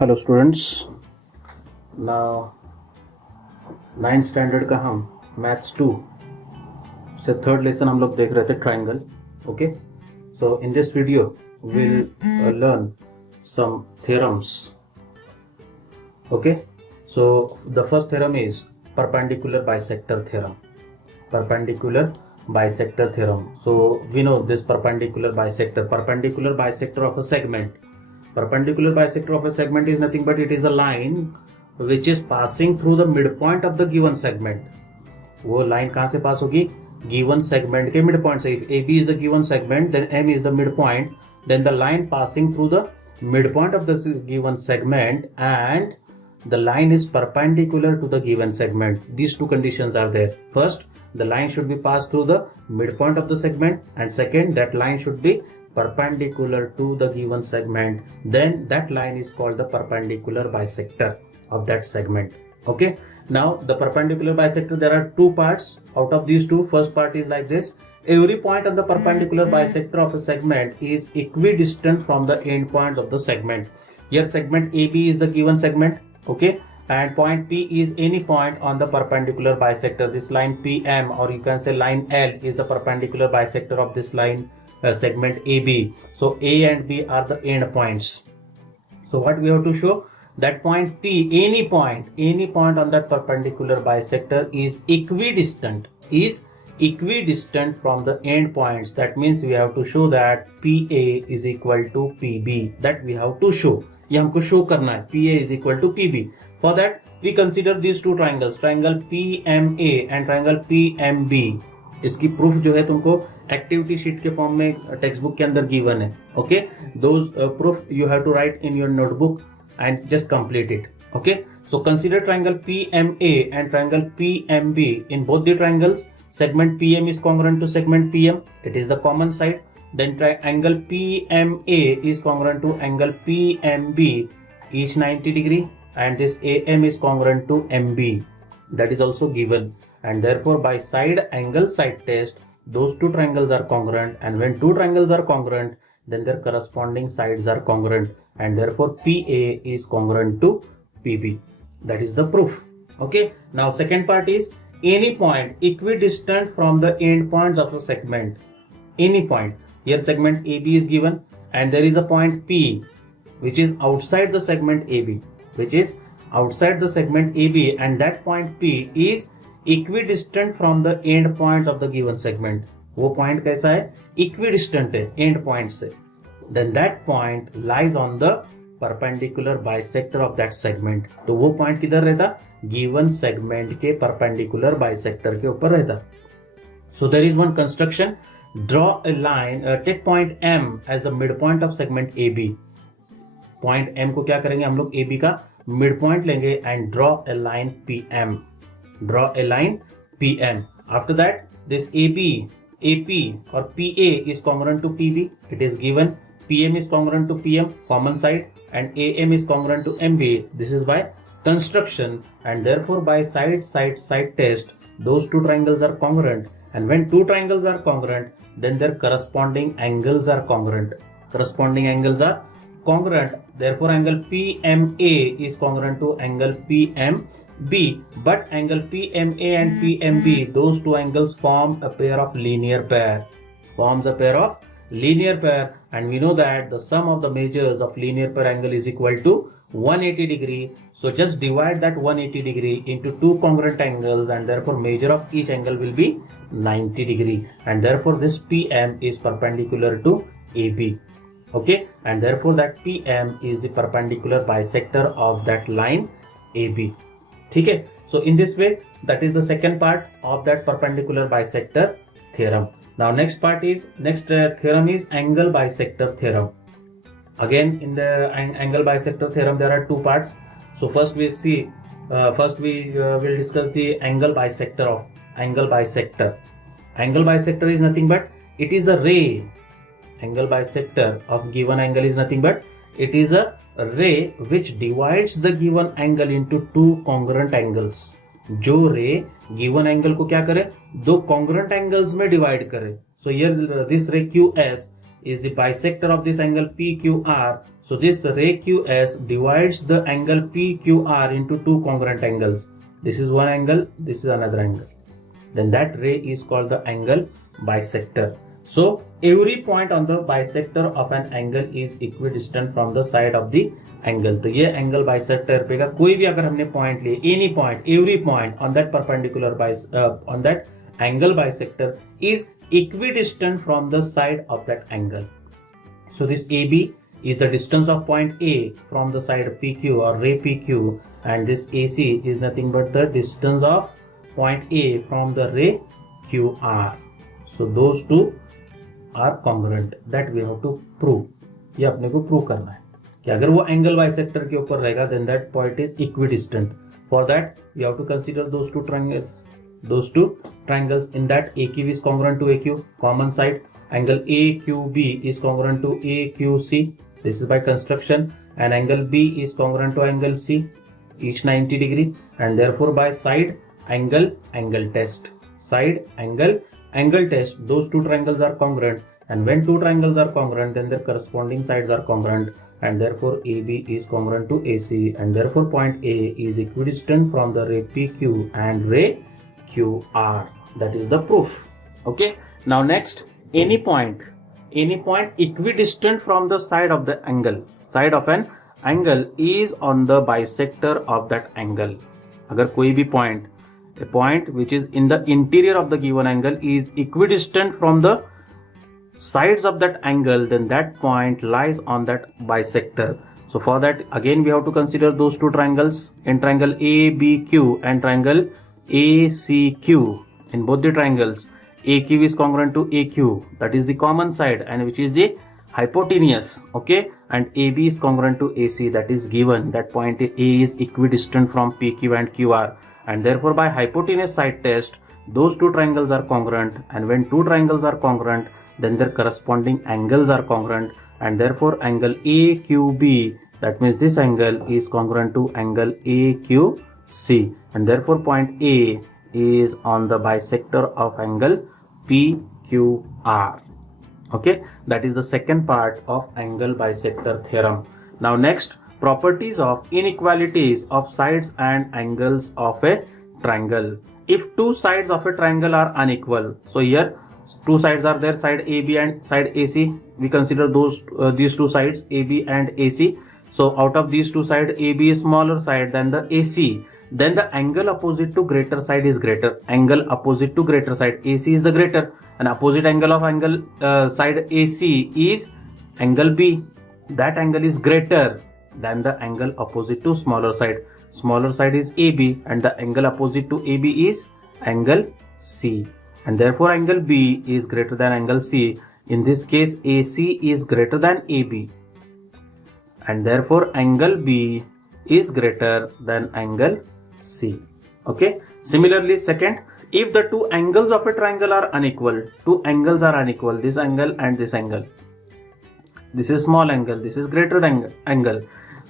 Hello students. Now 9th standard का हम maths 2 से थर्ड लेसन हम लोग देख रहे थे triangle. Okay, so in this video will learn some theorems. Okay, so the first theorem is perpendicular bisector theorem. Perpendicular bisector theorem. So we know this perpendicular bisector of a segment. Perpendicular bisector of a segment is nothing but it is a line which is passing through the midpoint of the given segment. वो line कहाँ से पास होगी? Given segment के midpoint से. If AB is the given segment, then M is the midpoint. Then the line passing through the midpoint of the given segment and the line is perpendicular to the given segment. These two conditions are there. First, the line should be passed through the midpoint of the segment, and second, that line should be perpendicular to the given segment. Then that line is called the perpendicular bisector of that segment. Okay, now the perpendicular bisector, there are two parts out of these two. First part is like this: every point on the perpendicular bisector of a segment is equidistant from the end points of the segment. Here segment AB is the given segment. Okay, and point P is any point on the perpendicular bisector. This line PM, or you can say line L, is the perpendicular bisector of this line segment AB. So A and B are the end points. So what we have to show, that point P, any point on that perpendicular bisector is equidistant from the end points. That means we have to show that PA is equal to PB. That we have to show. ये हमको show करना है, PA is equal to PB. For that we consider these two triangles, triangle PMA and triangle PMB. इसकी proof जो है तुमको activity sheet के form में टेक्स्ट बुक के अंदर गिवन है. Okay, those proof you have to write in your notebook and just complete it. Okay, so consider triangle PMA and triangle PMB. In both the triangles, segment PM is congruent to segment PM. It is the common side. Then triangle PMA is congruent to angle PMB, each 90 degree, and this AM is congruent to MB. That is also given, and therefore by side angle side test, those two triangles are congruent, and when two triangles are congruent, then their corresponding sides are congruent, and therefore PA is congruent to PB. That is the proof. Okay, now second part is any point equidistant from the end points of a segment. Any point. Here segment AB is given, and there is a point P which is outside the segment AB, and that point P is equidistant from the end points of the given segment. वो point कैसा है? Equidistant है end point से. Then that point lies on the perpendicular bisector of that segment. तो वो point किधर रहता? Given segment के परपेंडिकुलर बाइसेक्टर के ऊपर रहता. So there is one construction. Draw a line, take point M as the mid point of segment AB. Point M को क्या करेंगे हम लोग? AB का मिड पॉइंट लेंगे and draw a line PM. After that this AP or PA is congruent to PB. It is given. PM is congruent to PM, common side, and AM is congruent to MB. This is by construction, and therefore by side test, those two triangles are congruent. And when two triangles are congruent, then their corresponding angles are congruent. Therefore angle PMA is congruent to angle PMB, but angle PMA and PMB, those two angles form a pair of linear pair. And we know that the sum of the measures of linear pair angle is equal to 180 degree. So just divide that 180 degree into two congruent angles, and therefore measure of each angle will be 90 degree, and therefore this PM is perpendicular to AB. Okay, and therefore that PM is the perpendicular bisector of that line AB. ठीक है. So in this way, that is the second part of that perpendicular bisector theorem. Now next theorem is angle bisector theorem. Again, in the angle bisector theorem there are two parts. So first we will discuss the angle bisector. Angle bisector is nothing but it is a ray. Angle bisector of given angle is nothing but it is a ray which divides the given angle into two congruent angles. जो रे given angle को क्या करे? दो congruent angles में divide करे. So here this रे QS is the bisector of this angle PQR. So this ray QS divides the angle PQR into two congruent angles. This is one angle, this is another angle. Then that ray is called the angle bisector. So every point on the bisector of an angle is equidistant from the side of the angle. तो ये angle bisector पे का कोई भी अगर हमने point लिए, any point, every point on that perpendicular on that angle bisector is equidistant from the side of that angle. So this AB is the distance of point A from the side PQ or ray PQ, and this AC is nothing but the distance of point A from the ray QR. So those two are congruent. That we have to prove. ये अपने को prove करना है कि अगर वो angle bisector के ऊपर रहेगा then that point is equidistant. For that we have to consider those two triangles. In that AQ is congruent to AQ, common side. Angle AQB is congruent to AQC. This is by construction. And angle B is congruent to angle C, each 90 degree. And therefore by side angle test. Side angle test, those two triangles are congruent, and when two triangles are congruent then their corresponding sides are congruent, and therefore AB is congruent to AC, and therefore point A is equidistant from the ray PQ and ray QR. That is the proof. Okay, now next, any point equidistant from the side of the angle, side of an angle is on the bisector of that angle. अगर कोई भी point, a point which is in the interior of the given angle is equidistant from the sides of that angle, then that point lies on that bisector. So for that again we have to consider those two triangles, in triangle ABQ and triangle ACQ. In both the triangles AQ is congruent to AQ, that is the common side, and which is the hypotenuse. Okay, and AB is congruent to AC, that is given. That point A is equidistant from PQ and QR, and therefore by hypotenuse side test those two triangles are congruent, and when two triangles are congruent then their corresponding angles are congruent, and therefore angle AQB, that means this angle is congruent to angle AQC, and therefore point A is on the bisector of angle PQR. Okay, that is the second part of angle bisector theorem. Now next, properties of inequalities of sides and angles of a triangle. If two sides of a triangle are unequal, so here two sides are there, side AB and side AC. We consider these two sides AB and AC. So out of these two sides, AB is smaller side than the AC. Then the angle opposite to greater side is greater. Angle opposite to greater side, AC is the greater, and opposite angle of angle side AC is angle B. That angle is greater than the angle opposite to smaller side. Smaller side is AB, and the angle opposite to AB is angle C, and therefore angle B is greater than angle C. In this case AC is greater than AB, and therefore angle B is greater than angle C. Okay, similarly second, if the two angles of a triangle are unequal, this angle and this angle, this is small angle, this is greater than angle,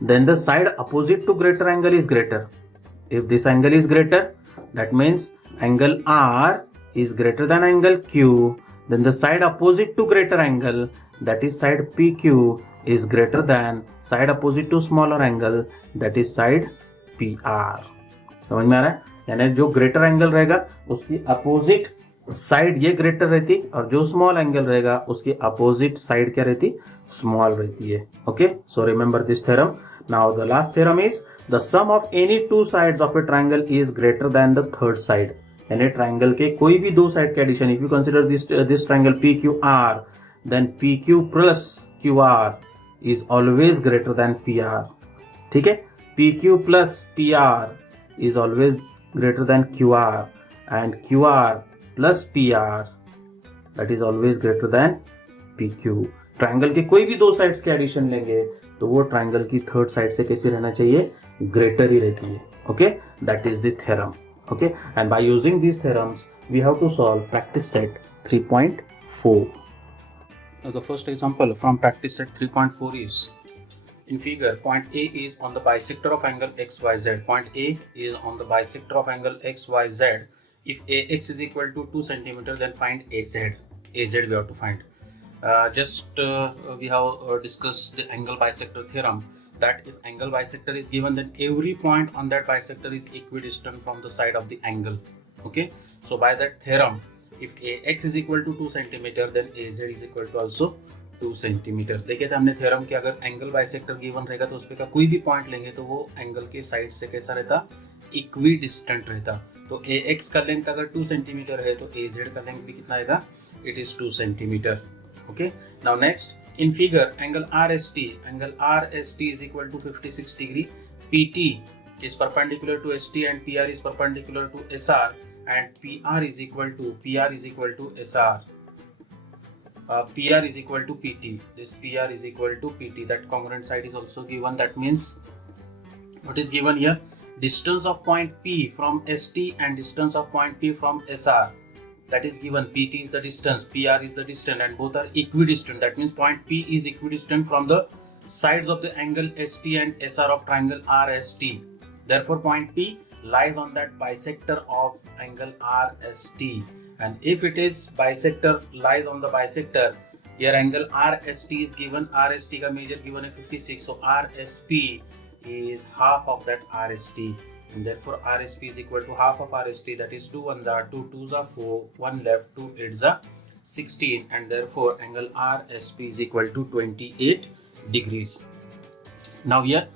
then the side opposite to greater angle is greater. If this angle is greater, that means angle R is greater than angle Q, then the side opposite to greater angle, that is side PQ, is greater than side opposite to smaller angle, that is side PR. समझ में आ रहा है? यानी जो greater angle रहेगा उसकी opposite side ये greater रहती, और जो स्मॉल एंगल रहेगा उसकी अपोजिट साइड क्या रहती, स्मॉल रहती है. Okay, so remember this theorem. Now the last theorem is the sum of any two sides of a triangle is greater than the third side. यानी ट्रायंगल के कोई भी दो साइड के addition, if you consider this triangle PQR, then PQ plus QR is always greater than PR. ठीक है, PQ plus PR is always greater than QR, and QR plus PR, that is always greater than PQ. Triangle के कोई भी दो sides के addition लेंगे तो वो ट्रायंगल की थर्ड साइड से कैसे रहना चाहिए, ग्रेटर ही रहती है. Okay, that is the theorem. Okay, and by using these theorems we have to solve practice set 3.4. Now the first example from practice set 3.4 is, in figure, point A is on the bisector of angle XYZ. Point A is on the bisector of angle XYZ. If AX is equal to 2 cm, then find AZ. AZ we have to find. We have discussed the angle bisector theorem, that if angle bisector is given, then every point on that bisector is equidistant from the side of the angle. Okay, so by that theorem, if ax is equal to 2 cm, then az is equal to also 2 cm. देखे थे हमने theorem कि अगर angle bisector given रहेगा तो उस पे का कोई भी पॉइंट लेंगे तो वो एंगल के साइड से कैसा रहता, इक्विडिस्टेंट रहता. तो ax का लेंथ अगर 2 सेंटीमीटर है तो az का लेंथ भी कितना आएगा, it is 2 centimetre. Okay, now next, in figure, angle RST is equal to 56 degree. PT is perpendicular to ST and PR is perpendicular to SR, and PR is equal to SR. PR is equal to PT. This PR is equal to PT. That congruent side is also given. That means what is given here? Distance of point P from ST and distance of point P from SR. That is given. PT is the distance, PR is the distance, and both are equidistant. That means point P is equidistant from the sides of the angle ST and SR of triangle RST. Therefore, point P lies on that bisector of angle RST. And if it is bisector lies on the bisector, here angle RST is given. RST का measure given है 56. So RSP is half of that RST. And therefore RSP is equal to half of RST, that is 2 1s are 2 2s are 4, 1 left, 2 8s are 16, and therefore angle RSP is equal to 28 degrees. Now here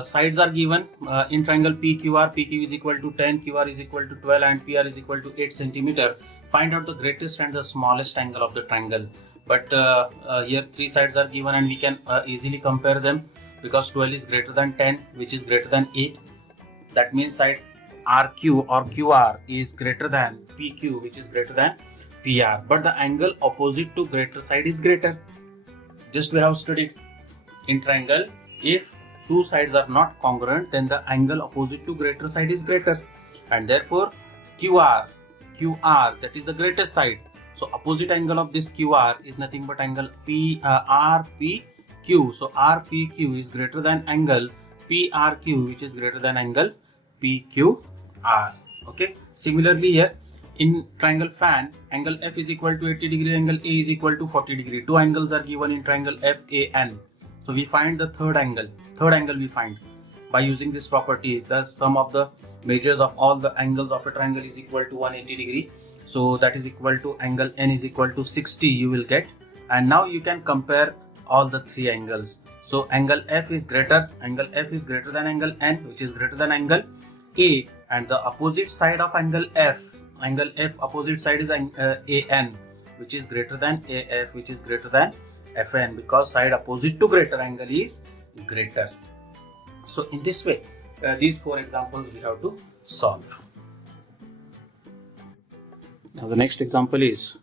sides are given in triangle PQR. PQ is equal to 10, QR is equal to 12, and PR is equal to 8 centimeter. Find out the greatest and the smallest angle of the triangle. But here 3 sides are given and we can easily compare them, because 12 is greater than 10, which is greater than 8. That means side RQ or QR is greater than PQ, which is greater than PR. But the angle opposite to greater side is greater. Just we have studied in triangle, if two sides are not congruent, then the angle opposite to greater side is greater. And therefore QR, that is the greatest side. So opposite angle of this QR is nothing but angle RPQ. So RPQ is greater than angle PRQ, which is greater than angle PQR. Okay. Similarly here in triangle FAN, angle F is equal to 80 degree, angle A is equal to 40 degree. Two angles are given in triangle FAN. So we find the third angle. Third angle we find by using this property. The sum of the measures of all the angles of a triangle is equal to 180 degree. So that is equal to angle N is equal to 60 you will get. And now you can compare all the three angles. So angle F is greater than angle N, which is greater than angle A, and the opposite side of angle F opposite side is AN, which is greater than AF, which is greater than FN, because side opposite to greater angle is greater. So in this way, these four examples we have to solve. Now the next example is,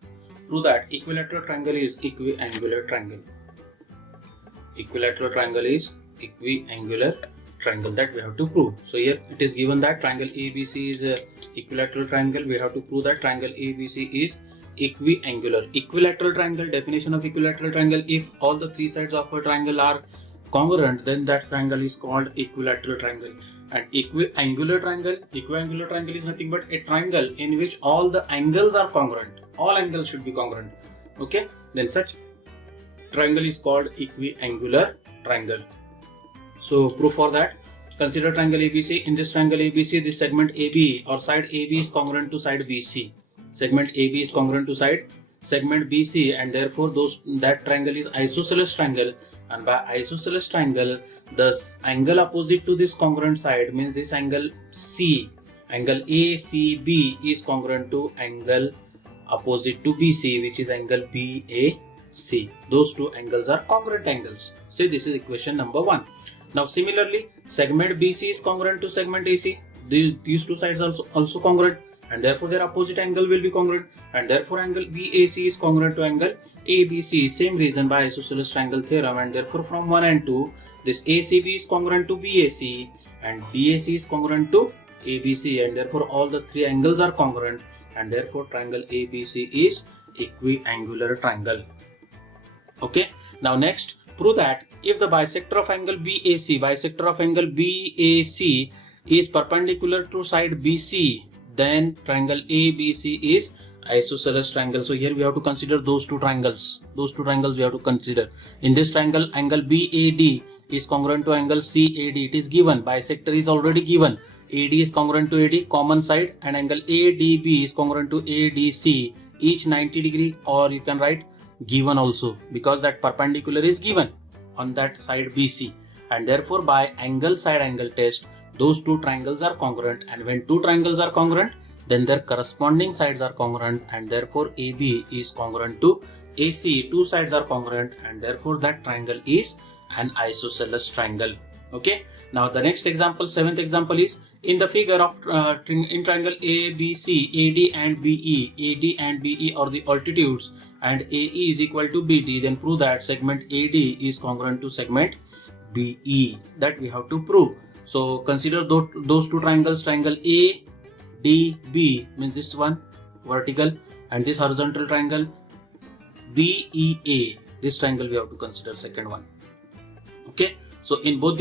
prove that equilateral triangle is equiangular triangle. Equilateral triangle is equiangular triangle, that we have to prove. So here it is given that triangle ABC is a equilateral triangle. We have to prove that triangle ABC is equiangular. Equilateral triangle, definition of equilateral triangle: if all the three sides of a triangle are congruent, then that triangle is called equilateral triangle. And equiangular triangle is nothing but a triangle in which all the angles are congruent. All angles should be congruent. Okay, then such triangle is called equiangular triangle. So proof for that, consider triangle ABC. In this triangle ABC, this segment AB or side AB is congruent to side BC. Segment AB is congruent to side segment BC, and therefore that triangle is isosceles triangle. And by isosceles triangle, the angle opposite to this congruent side means this angle C, angle ACB is congruent to angle opposite to BC, which is angle BAC. Those two angles are congruent angles. Say this is equation number 1. Now similarly, segment BC is congruent to segment AC. These two sides are also congruent, and therefore their opposite angle will be congruent, and therefore angle BAC is congruent to angle ABC. Same reason by isosceles triangle theorem, and therefore from 1 and 2, this ACB is congruent to BAC and BAC is congruent to ABC, and therefore all the three angles are congruent, and therefore triangle ABC is equiangular triangle. Okay. Now next, prove that if the bisector of angle BAC is perpendicular to side BC, then triangle ABC is isosceles triangle. So here we have to consider those two triangles. Those two triangles we have to consider. In this triangle, angle BAD is congruent to angle CAD. It is given. Bisector is already given. AD is congruent to AD, common side, and angle ADB is congruent to ADC, each 90 degree, or you can write given also, because that perpendicular is given on that side BC, and therefore by angle side angle test, those two triangles are congruent, and when two triangles are congruent, then their corresponding sides are congruent, and therefore AB is congruent to AC. Two sides are congruent, and therefore that triangle is an isosceles triangle. Okay. Now the next example, seventh example is in the figure of in triangle ABC, AD and BE are the altitudes, and AE is equal to BD. Then prove that segment AD is congruent to segment BE. That we have to prove. So consider those two triangles. Triangle ADB means this one vertical, and this horizontal triangle BEA. This triangle we have to consider, second one. Okay. So in both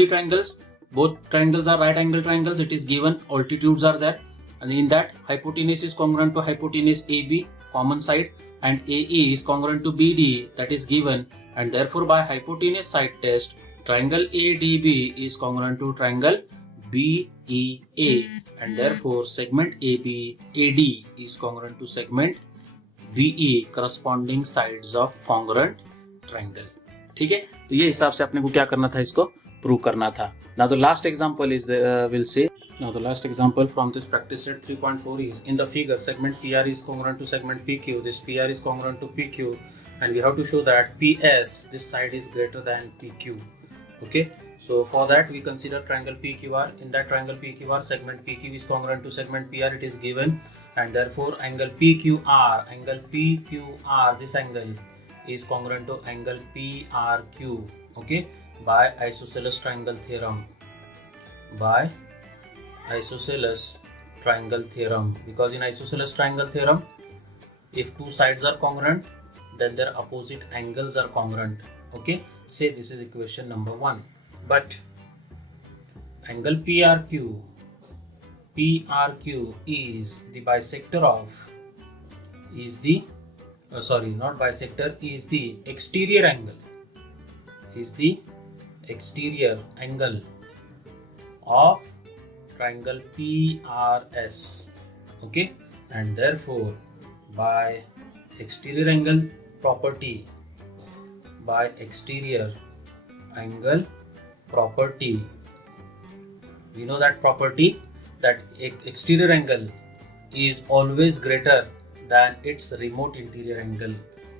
triangles are right angle triangles. It is given altitudes are there, and in that hypotenuse is congruent to hypotenuse AB, common side, and AE is congruent to BD, that is given, and therefore by hypotenuse side test, triangle ADB is congruent to triangle BEA, and therefore segment AD is congruent to segment BE, corresponding sides of congruent triangle. ठीक है, तो ये हिसाब से अपने को क्या करना था, इसको प्रूव करना था. Now the last example is we'll say. Now the last example from this practice set 3.4 is in the figure segment PR is congruent to segment PQ. This PR is congruent to PQ, and we have to show that PS, this side, is greater than PQ. Okay. So for that we consider triangle PQR. In that triangle PQR, segment PQ is congruent to segment PR. It is given, and therefore angle PQR, this angle is congruent to angle PRQ. Okay. By isosceles triangle theorem. By isosceles triangle theorem, because in isosceles triangle theorem, if two sides are congruent, then their opposite angles are congruent. Okay, say this is equation number 1. But angle PRQ is the bisector of, is the not bisector, is the exterior angle, is the exterior angle of triangle PRS. Okay, and therefore by exterior angle property, we know that property, that exterior angle is always greater than its remote interior angle,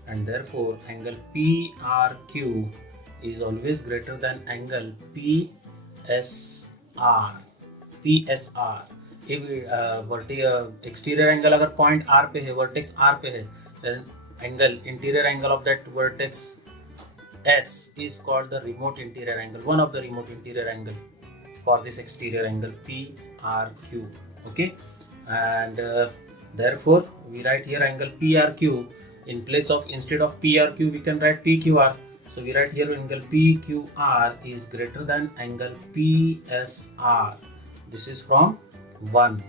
and therefore angle PRQ is always greater than angle PSR. If exterior angle अगर point R पे है, vertex R पे है, then interior angle of that vertex S is called the remote interior angle, one of the remote interior angle for this exterior angle PRQ. Okay, and therefore we write here angle PRQ. In place of, instead of PRQ, we can write PQR. So we write here angle PQR is greater than angle PSR. This is from 1.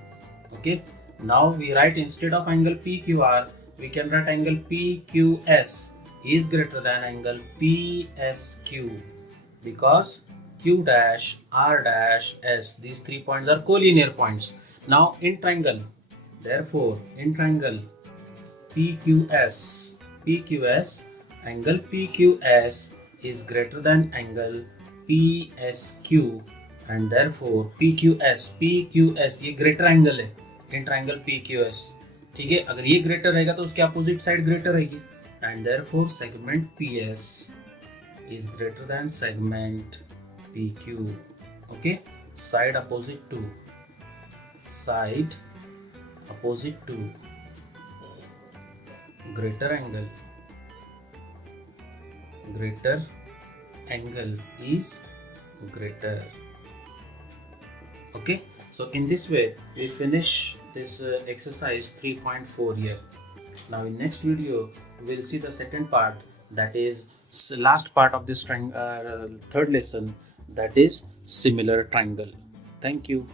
Okay. Now we write, instead of angle PQR, we can write angle PQS is greater than angle PSQ, because Q dash, R dash, S, these 3 points are collinear points. Now in triangle, therefore in triangle PQS, angle PQS is greater than angle PSQ, and therefore PQS ये greater angle है in triangle PQS. ठीक है, अगर ये greater रहेगा तो उसके opposite side greater रहेगी, and therefore segment PS is greater than segment PQ. Okay, side opposite to greater angle is greater. Okay, so in this way we finish this exercise 3.4 here. Now in next video we'll see the second part, that is last part of this third lesson, that is similar triangle. Thank you.